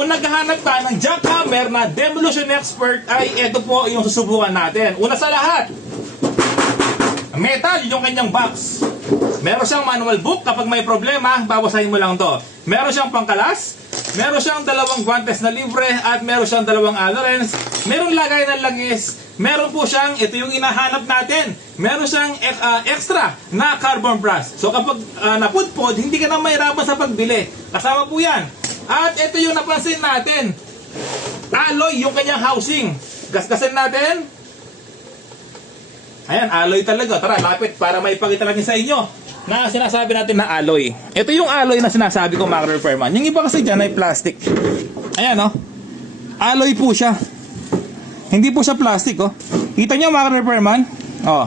kung naghahanap ka ng jackhammer na Demolition Expert, ay ito po yung susubukan natin. Una sa lahat, metal yung kanyang box. Meron siyang manual book. Kapag may problema, babasahin mo lang to. Meron siyang pangkalas, meron siyang dalawang guantes na libre, at meron siyang dalawang alorens. Meron lagay ng langis. Meron po siyang, ito yung inahanap natin, meron siyang extra na carbon brush. So kapag napudpod, hindi ka na mahirapan sa pagbili. Kasama po yan. At ito yung napansin natin, alloy yung kanyang housing. Gasgasin natin. Ayan, alloy talaga. Tara, lapit para maipakita natin sa inyo na sinasabi natin na alloy. Ito yung alloy na sinasabi ko, mga repairman. Yung iba kasi dyan ay plastic. Ayan, oh. Alloy po siya. Hindi po siya plastic, oh. Kita nyo, mga repairman? Oh.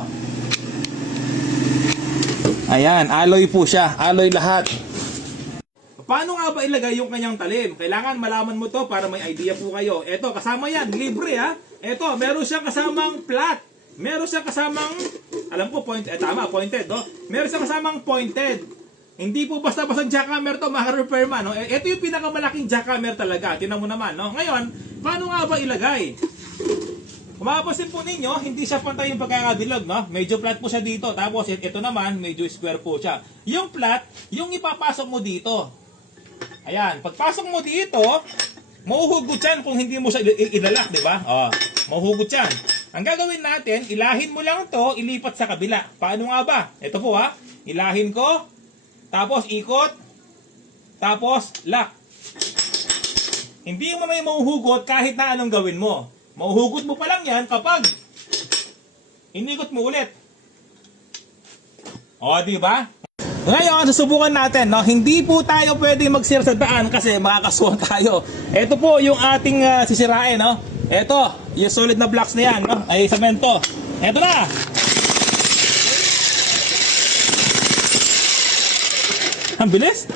Ayan, alloy po siya. Alloy lahat. Paano nga ba ilagay yung kanyang talim? Kailangan malaman mo to para may idea po kayo. Ito, kasama yan. Libre, ha. Ito, meron siyang kasamang flat. Meron siyang kasamang, alam ko, pointed. Pointed, no? Meron siyang kasamang pointed. Hindi po basta-basta jackhammer to, mga repairman, no? Ito yung pinakamalaking jackhammer talaga. Tingnan mo naman, no? Ngayon, paano nga ba ilagay? Kung mapapansin po ninyo, hindi siya pantay yung pagkakabilog, no? Medyo flat po siya dito. Tapos, ito naman, medyo square po siya. Yung flat, yung ipapasok mo dito. Ayan, pagpasok mo dito, mahuhugot yan kung hindi mo siya ilalak, di ba? Oh, mahuhugot yan. Ang gagawin natin, ilahin mo lang to, ilipat sa kabila. Paano nga ba? Ito po, ha. Ilahin ko, tapos ikot, tapos lock. Hindi mo may mahuhugot kahit na anong gawin mo. Mahuhugot mo pa lang yan kapag inikot mo ulit. O, di ba? Ngayon, susubukan natin, no? Hindi po tayo pwede magsira sa daan kasi makakasuhan tayo. Ito po yung ating sisirain, no? Ito, yung solid na blocks na yan, no? Ay, semento. Ito na! Ang bilis!